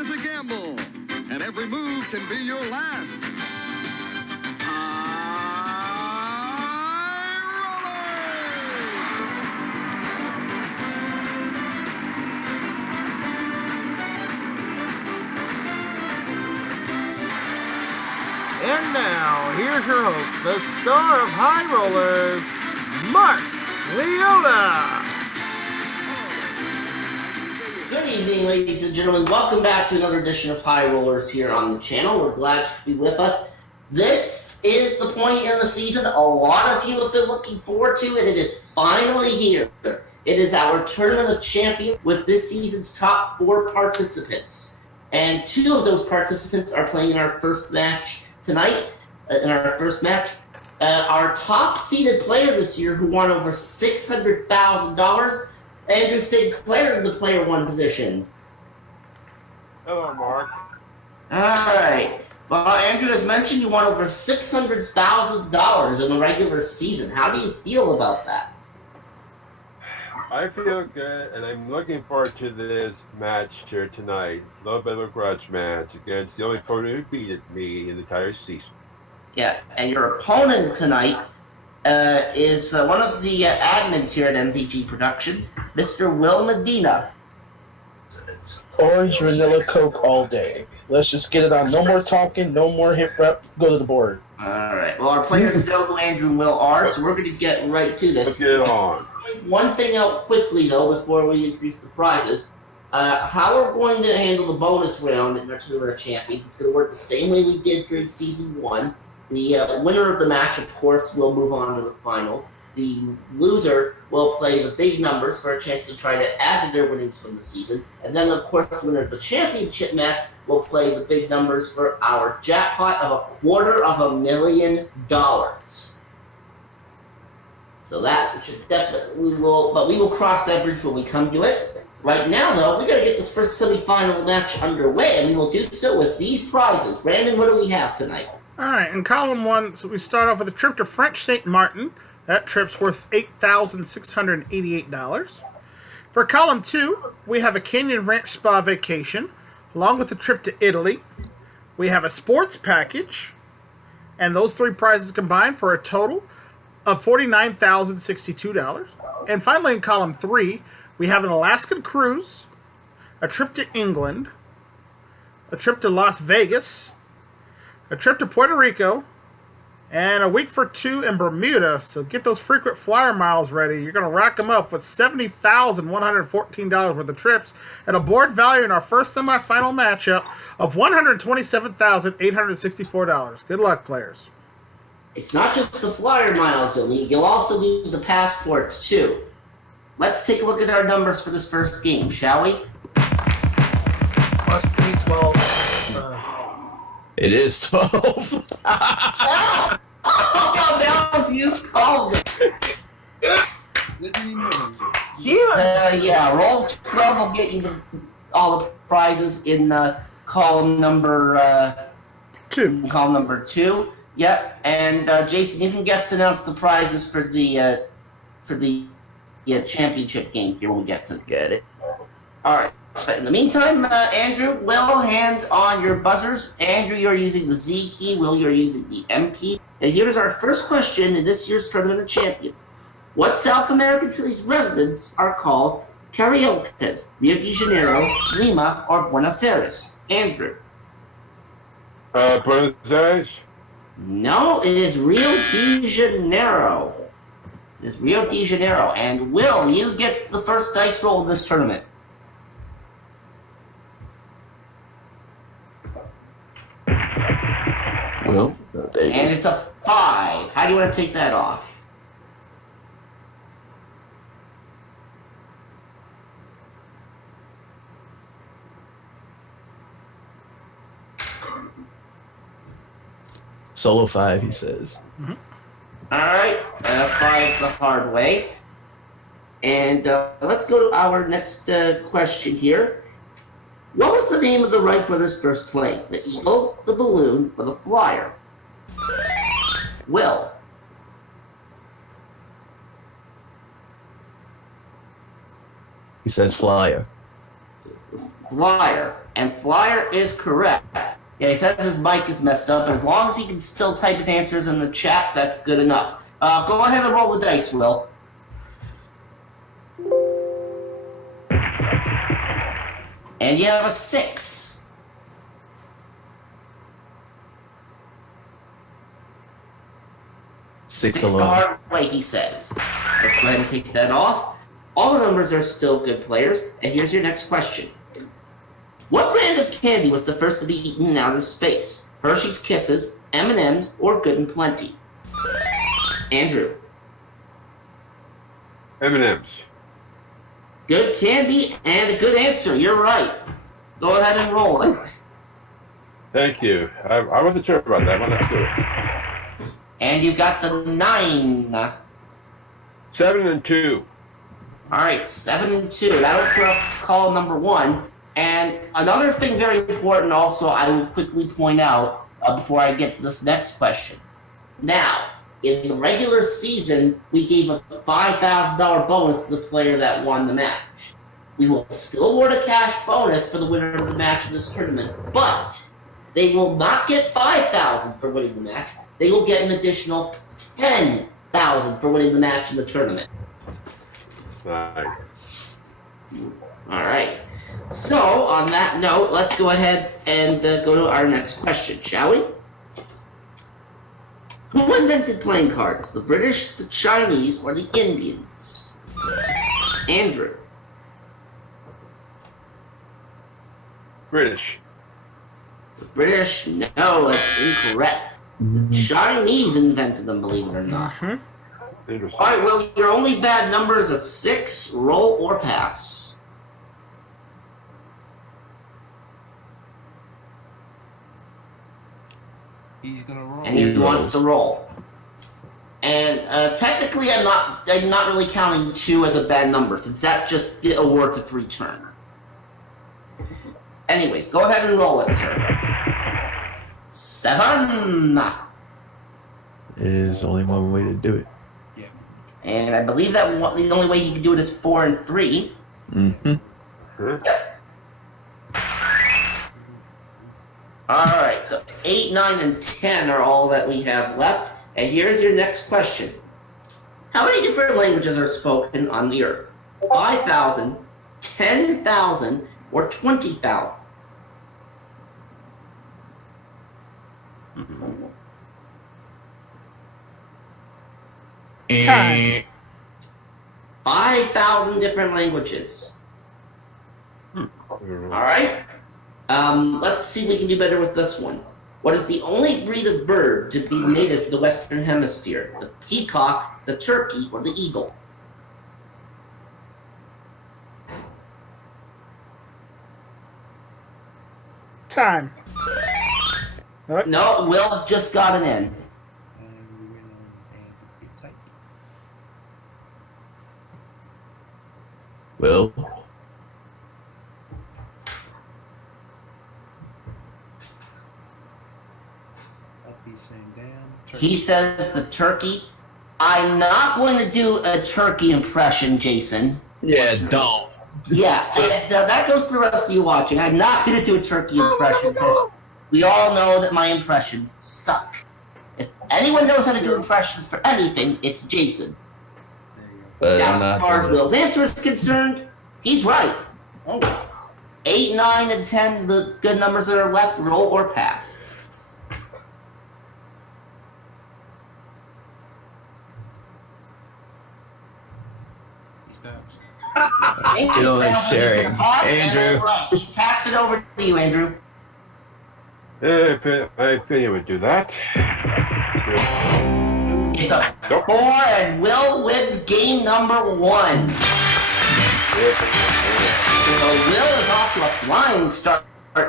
is a gamble, and every move can be your last. And now, here's your host, the star of High Rollers, Mark Leota. Good evening, ladies and gentlemen. Welcome back to another edition of High Rollers here on the channel. We're glad to be with us. This is the point in the season a lot of you have been looking forward to, and it is finally here. It is our Tournament of Champions with this season's top 4 participants. And 2 of those participants are playing in our first match tonight. Our top-seeded player this year, who won over $600,000, Andrew St. Clair in the player 1 position. Hello, Mark. All right. Well, Andrew, as mentioned, you won over $600,000 in the regular season. How do you feel about that? I feel good, and I'm looking forward to this match here tonight. A little bit of a grudge match against the only opponent who beat me in the entire season. Yeah, and your opponent tonight is one of the admins here at MVG Productions, Mr. Will Medina. It's orange vanilla Coke all day. Let's just get it on. No more talking, no more hip rep. Go to the board. All right. Well, our players know who Andrew and Will are, so we're going to get right to this. Let's get it on. One thing out quickly, though, before we increase the prizes. How we're going to handle the bonus round in our Tournament of Champions, it's going to work the same way we did during Season 1. The winner of the match, of course, will move on to the finals. The loser will play the big numbers for a chance to try to add to their winnings from the season. And then, of course, the winner of the championship match will play the big numbers for our jackpot of $250,000. So that should definitely, we will cross that bridge when we come to it. Right now, though, we got to get this first semifinal match underway, and we will do so with these prizes. Brandon, what do we have tonight? All right, in column 1, so we start off with a trip to French St. Martin. That trip's worth $8,688. For column 2, we have a Canyon Ranch Spa vacation, along with a trip to Italy. We have a sports package, and those 3 prizes combined for a total of $49,062. And finally, in column 3, we have an Alaskan cruise, a trip to England, a trip to Las Vegas, a trip to Puerto Rico, and a week for 2 in Bermuda. So get those frequent flyer miles ready. You're going to rack them up with $70,114 worth of trips at a board value in our first semifinal matchup of $127,864. Good luck, players. It's not just the flyer miles you'll need. You'll also need the passports, too. Let's take a look at our numbers for this first game, shall we? Must be 12. It is 12. Oh, that was you called it. Yeah, roll 12 will get you all the prizes in column number 2. Column number 2. Yep, and Jason, you can guest announce the prizes for the championship game here when we get to it. Get it. All right. But in the meantime, Andrew, Will, hands on your buzzers. Andrew, you're using the Z key. Will, you're using the M key. And here's our first question in this year's Tournament of Champions. What South American cities' residents are called Cariocas, Rio de Janeiro, Lima, or Buenos Aires? Andrew. Buenos Aires? No, it is Rio de Janeiro. It is Rio de Janeiro. And Will, you get the first dice roll in this tournament. Well, And it's a 5. How do you want to take that off? Solo 5, he says. Mm-hmm. All right, 5 the hard way. And let's go to our next question here. What was the name of the Wright brothers' first plane? The Eagle, the Balloon, or the Flyer? Will. He says Flyer. Flyer. And Flyer is correct. Yeah, he says his mic is messed up, and as long as he can still type his answers in the chat, that's good enough. Go ahead and roll the dice, Will. And you have a 6. Six the alone. hard way, he says. So let's go ahead and take that off. All the numbers are still good players. And here's your next question. What brand of candy was the first to be eaten in outer space? Hershey's Kisses, M&M's, or Good and Plenty? Andrew. M&M's. Good candy and a good answer. You're right. Go ahead and roll it. Thank you. I wasn't sure about that one. Let's do it. And you got the 9. 7 and 2. All right, 7 and 2. That'll clear up call number 1. And another thing very important also I will quickly point out before I get to this next question. Now, in the regular season, we gave a $5,000 bonus to the player that won the match. We will still award a cash bonus for the winner of the match in this tournament, but they will not get $5,000 for winning the match. They will get an additional $10,000 for winning the match in the tournament. Right. All right. So, on that note, let's go ahead and go to our next question, shall we? Who invented playing cards? The British, the Chinese, or the Indians? Andrew. British. The British? No, that's incorrect. The Chinese invented them, believe it or not. Interesting. All right, well, your only bad number is a 6. Roll or pass. He's gonna roll. And he wants to roll. And technically, I'm not really counting 2 as a bad number, since that just awards a free turn. Anyways, go ahead and roll it, sir. 7. There's only one way to do it. Yeah. And I believe that the only way he can do it is 4 and 3. Mm-hmm. Sure. Alright, so 8, 9, and 10 are all that we have left. And here's your next question. How many different languages are spoken on the Earth? 5,000, 10,000, or 20,000? Time. 5,000 different languages. Alright? Let's see if we can do better with this one. What is the only breed of bird to be native to the Western Hemisphere? The peacock, the turkey, or the eagle? Time. No, Will just got it in. Well, He says the turkey. I'm not going to do a turkey impression, Jason. yeah, don't. Yeah, and, that goes to the rest of you watching. I'm not going to do a turkey impression because we all know that my impressions suck. If anyone knows how to do impressions for anything, it's Jason. But Now, I'm as not far as gonna- Will's answer is concerned, he's right. Oh, 8, 9, and 10, the good numbers that are left, roll or pass. he's passed. Maybe don't like sounds he's sharing. gonna pass, and Andrew. I'm right. He's passed it over to you, Andrew. I think you would do that. It's a 4, and Will wins game number 1. So Will is off to a flying start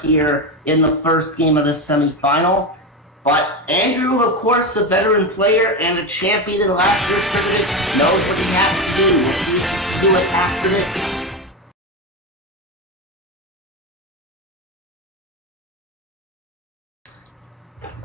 here in the first game of the semifinal. But Andrew, of course, a veteran player and a champion in last year's tournament, knows what he has to do. We'll see if he can do it after this.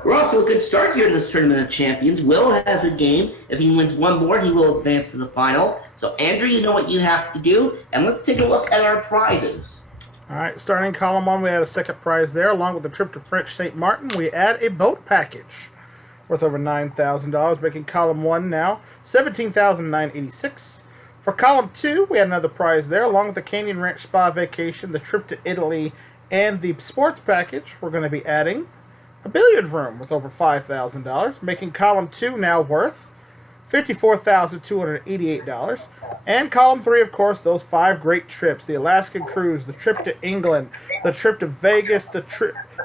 We're off to a good start here in this Tournament of Champions. Will has a game. If he wins one more, he will advance to the final. So, Andrew, you know what you have to do. And let's take a look at our prizes. All right, starting column 1, we add a second prize there. Along with the trip to French St. Martin, we add a boat package worth over $9,000, making column 1 now $17,986. For column 2, we add another prize there. Along with the Canyon Ranch Spa vacation, the trip to Italy, and the sports package, we're going to be adding a billiard room with over $5,000, making column 2 now worth $54,288. And column 3, of course, those 5 great trips: the Alaskan cruise, the trip to England, the trip to Vegas, the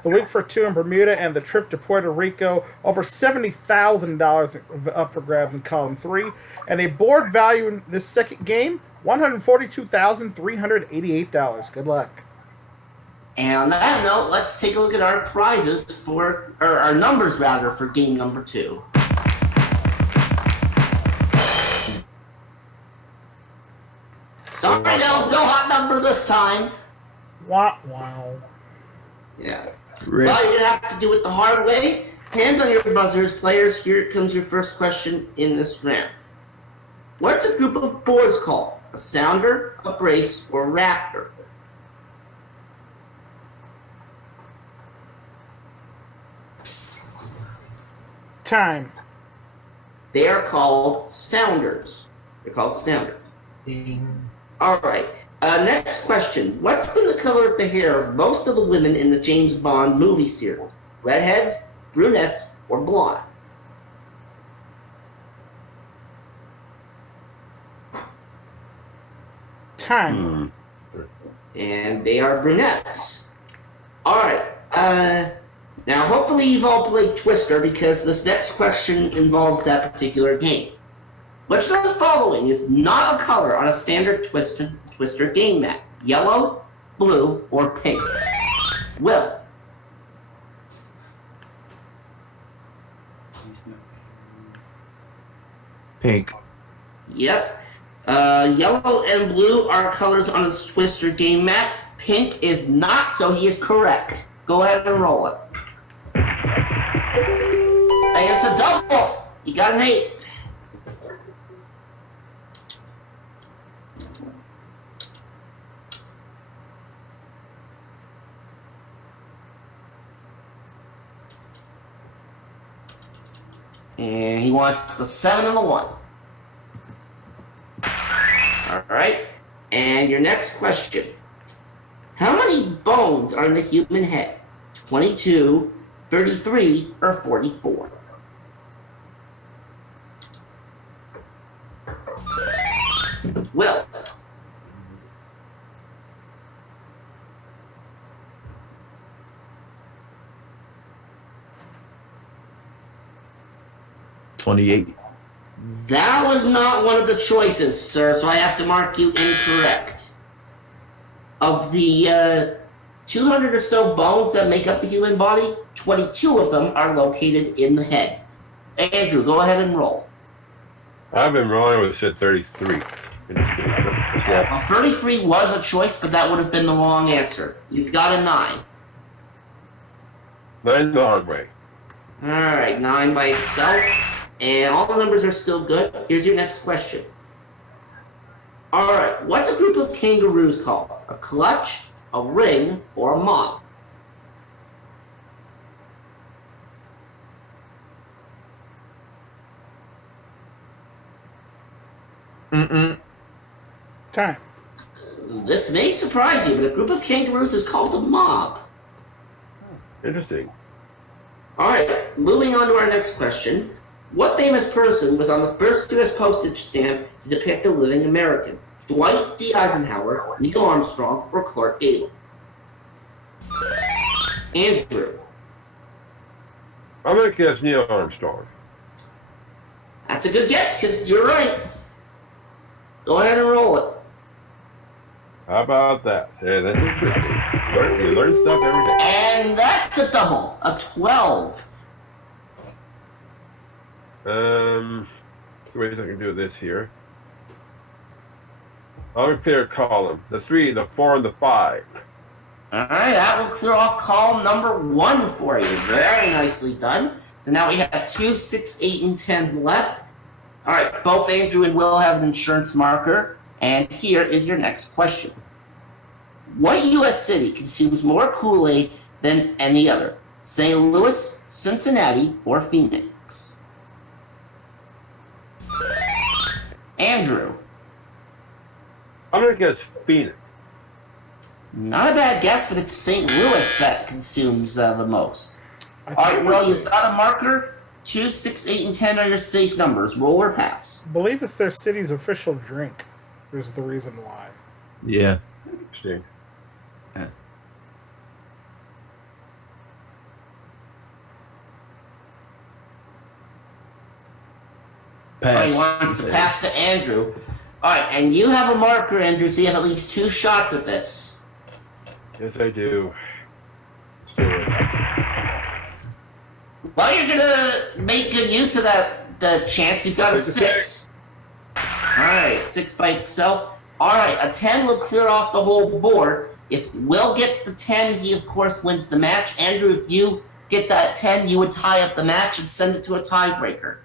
week for 2 in Bermuda, and the trip to Puerto Rico. Over $70,000 up for grabs in column 3. And a board value in this second game, $142,388. Good luck. And on that note, let's take a look at our prizes or our numbers rather, for game number 2. Sorry, Nels, no hot number this time. Wow. Wow. Yeah. Rip. Well, you're going to have to do it the hard way. Hands on your buzzers, players. Here comes your first question in this round. What's a group of boards called? A sounder, a brace, or a rafter? Time. They are called sounders. They're called sounders. Ding. All right. Next question. What's been the color of the hair of most of the women in the James Bond movie series? Redheads, brunettes, or blonde? Time. And they are brunettes. All right. Now, hopefully you've all played Twister, because this next question involves that particular game. Which of the following is not a color on a standard Twister game mat? Yellow, blue, or pink? Will. Pink. Yep. Yellow and blue are colors on a Twister game mat. Pink is not, so he is correct. Go ahead and roll it. And it's a double. You got an 8. And he wants the 7 and the 1. Alright. And your next question. How many bones are in the human head? 22, 33, or 44? Will. $28. That was not one of the choices, sir, so I have to mark you incorrect. Of the 200 or so bones that make up the human body, 22 of them are located in the head. Andrew, go ahead and roll. I've been rolling with said 33. Interesting. Well, 33 was a choice, but that would have been the wrong answer. You got a 9. 9 the hard way. Alright, 9 by itself. And all the numbers are still good. Here's your next question. Alright, what's a group of kangaroos called? A clutch, a ring, or a mob? Time. This may surprise you, but a group of kangaroos is called a mob. Interesting. Alright, moving on to our next question. What famous person was on the first U.S. postage stamp to depict a living American? Dwight D. Eisenhower, Neil Armstrong, or Clark Gable? Andrew. I'm going to guess Neil Armstrong. That's a good guess, because you're right. Go ahead and roll it. How about that? Yeah, that's interesting. You learn stuff every day. And that's a double, a 12. Two ways I can do this here. I'll clear column. The 3, the 4, and the 5. Alright, that will clear off column number 1 for you. Very nicely done. So now we have 2, 6, 8, and 10 left. Alright, both Andrew and Will have an insurance marker. And here is your next question. What U.S. city consumes more Kool-Aid than any other? St. Louis, Cincinnati, or Phoenix? Andrew. I'm gonna guess Phoenix. Not a bad guess, but it's St. Louis that consumes the most. All right, well, you've got a marker. 2, 6, 8, and 10 are your safe numbers. Roll or pass. I believe it's their city's official drink. Is the reason why. Yeah. Interesting. Pass. He wants to pass to Andrew. All right, and you have a marker, Andrew, so you have at least 2 shots at this. Yes, I do. Let's do it. Well, you're gonna make good use of the chance. You've got a 6. All right, 6 by itself. All right, a 10 will clear off the whole board. If Will gets the 10, he of course wins the match. Andrew, if you get that 10, you would tie up the match and send it to a tiebreaker.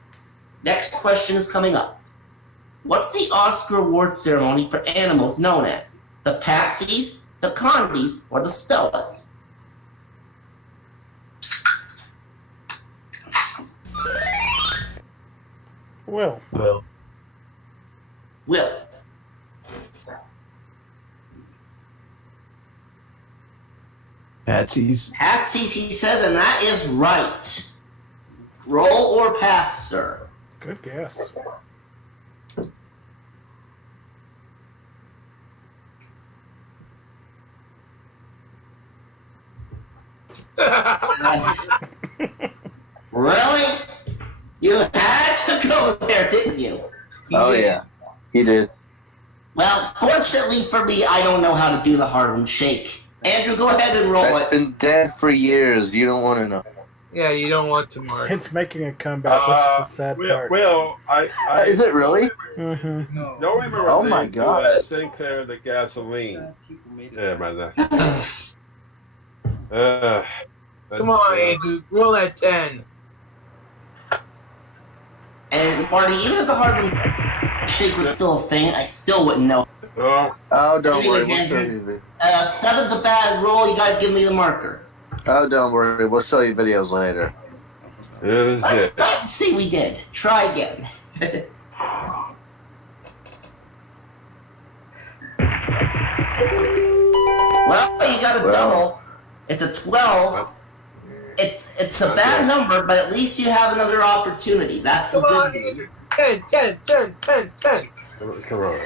Next question is coming up. What's the Oscar award ceremony for animals known as? The Patsies, the Condies, or the Stellas? Will. Well, Will. Patsies. Patsies, he says, and that is right. Roll or pass, sir. Good guess. Really? You had to go there, didn't you? Oh yeah, he did. Well, fortunately for me, I don't know how to do the Harlem Shake. Andrew, go ahead and roll That's it. been dead for years. You don't want to know. Yeah, you don't want to, Mark. It's making a comeback, which is the sad part. Is it really? Mm-hmm. Don't remember. Oh my God. Sinclair the gasoline. Yeah, man. Come on, Andrew. Roll that 10. And Marty, even if the Harlem Shake was still a thing, I still wouldn't know. Oh, Don't worry. Anyways, We'll show Andrew, you. 7's a bad roll. You gotta give me the marker. Don't worry. We'll show you videos later. this is it. Let's see, we did. Try again. Well, you got a double. It's a 12. It's a bad number, but at least you have another opportunity. That's the Come good on, news. Andrew. 10, 10, 10, 10, 10. Come on.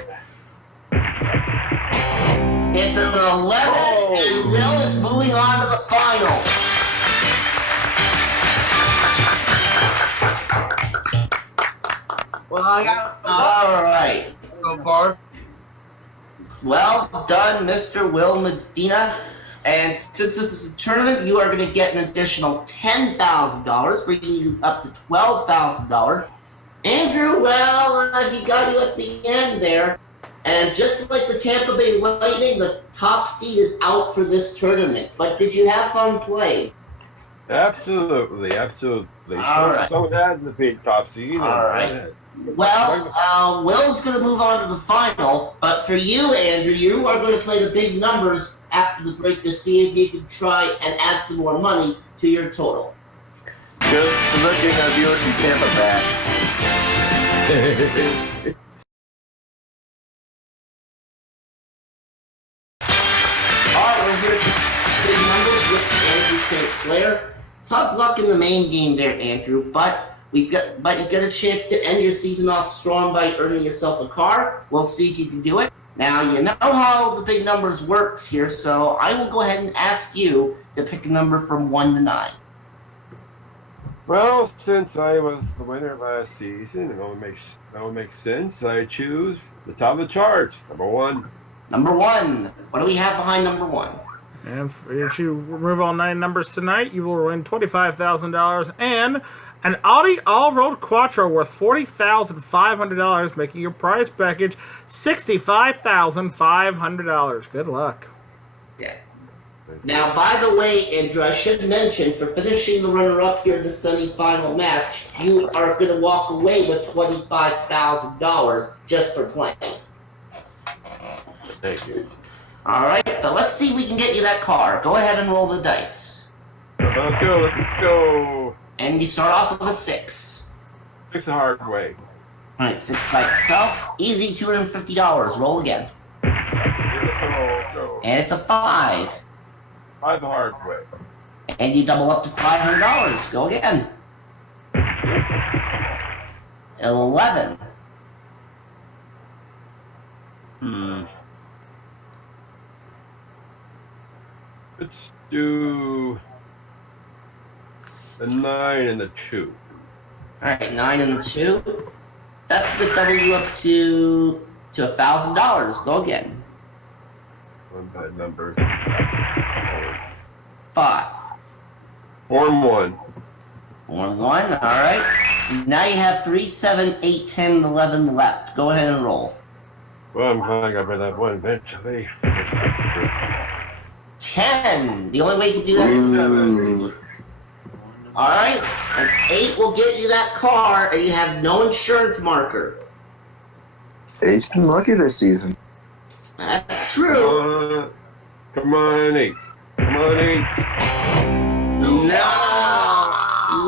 It's an 11, and Will is moving on to the finals. Well, I got All right. so far. Well done, Mr. Will Medina. And since this is a tournament, you are going to get an additional $10,000, bringing you up to $12,000. Andrew, well, he got you at the end there. And just like the Tampa Bay Lightning, the top seed is out for this tournament. But did you have fun playing? Absolutely. All right. Someone has the big top seed. All right. Well, Will's going to move on to the final, but for you, Andrew, you are going to play the big numbers after the break to see if you can try and add some more money to your total. Good looking our viewers from Tampa back. All right, we're here at the big numbers with Andrew St. Clair. Tough luck in the main game there, Andrew, but you've got a chance to end your season off strong by earning yourself a car. We'll see if you can do it. Now, you know how the big numbers works here, so I will go ahead and ask you to pick a number from 1 to 9. Well, since I was the winner last season, it only makes sense. I choose the top of the charts, number 1. Number 1. What do we have behind number 1? And if you remove all 9 numbers tonight, you will win $25,000 and an Audi all-road Quattro worth $40,500, making your prize package $65,500. Good luck. Yeah. Now, by the way, Andrew, I should mention, for finishing the runner-up here in the semi-final match, you are going to walk away with $25,000 just for playing. Thank you. All right, but let's see if we can get you that car. Go ahead and roll the dice. Let's go. And you start off with a 6. 6 the hard way. All right, 6 by itself. Easy, $250. Roll again. Go. And it's a 5. 5 the hard way. And you double up to $500. Go again. 11. Let's do the 9 and the 2. Alright, 9 and the 2. That's the double you up to $1,000. Go again. One bad number. 5. 4 and 1. 4 and 1, alright. Now you have 3, 7, 8, 10, 11 left. Go ahead and roll. Well, I'm glad I got rid of that one eventually. 10. The only way you can do that is 7. Alright, and 8 will get you that car, and you have no insurance marker. He's been lucky this season. That's true. Come on, 8. No!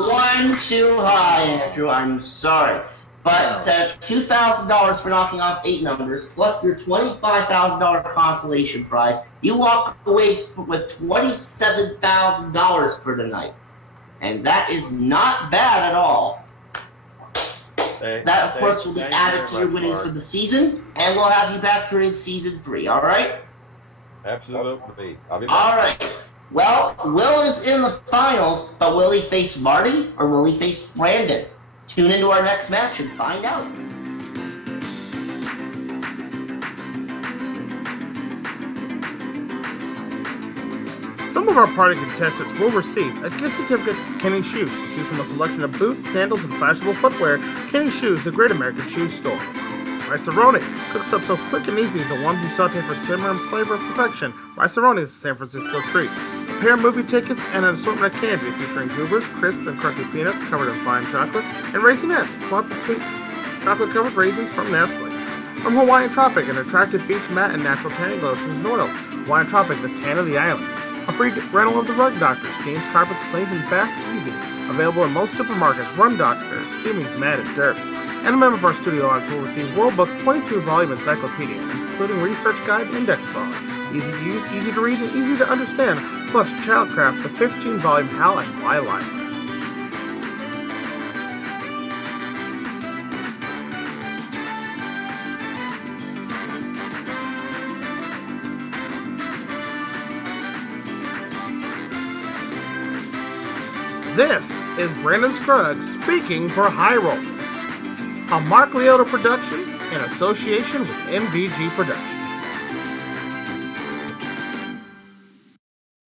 1 too high, Andrew. I'm sorry. But $2,000 for knocking off 8 numbers, plus your $25,000 consolation prize, you walk away with $27,000 for the night. And that is not bad at all. That, of course, will be added to your winnings for the season, and we'll have you back during Season 3, all right? Absolutely. I'll be back. All right. Well, Will is in the finals, but will he face Marty or will he face Brandon? Tune into our next match and find out. Some of our party contestants will receive a gift certificate to Kenny Shoes. Choose from a selection of boots, sandals, and fashionable footwear. Kenny Shoes, the Great American Shoe Store. Rice-A-Roni cooks up so quick and easy, the one who saute for simmering flavor perfection. Rice-A-Roni is a San Francisco treat. A pair of movie tickets and an assortment of candy featuring goobers, crisps, and crunchy peanuts covered in fine chocolate, and Raisinets, plump and sweet chocolate-covered raisins from Nestle. From Hawaiian Tropic, an attractive beach mat and natural tanning lotions and oils. Hawaiian Tropic, the tan of the islands. A free rental of the Rug Doctor, stains, carpets, cleans, and fast, easy. Available in most supermarkets, Rug Doctor, steaming matted dirt. And a member of our studio audience will receive World Book's 22-volume encyclopedia, including research guide and index file. Easy to use, easy to read, and easy to understand, plus Childcraft, the 15-volume How and Why library. This is Brandon Scruggs speaking for High Rollers, a Mark Leota production in association with MVG Productions.